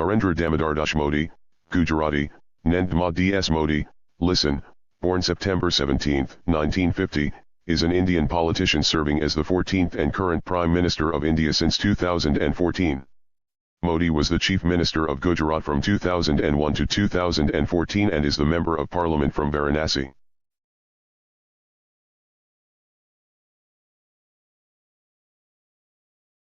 Narendra Damodar Das Modi, Gujarati, Narendra Das Modi, listen, born September 17, 1950, is an Indian politician serving as the 14th and current Prime Minister of India since 2014. Modi was the Chief Minister of Gujarat from 2001 to 2014 and is the Member of Parliament from Varanasi.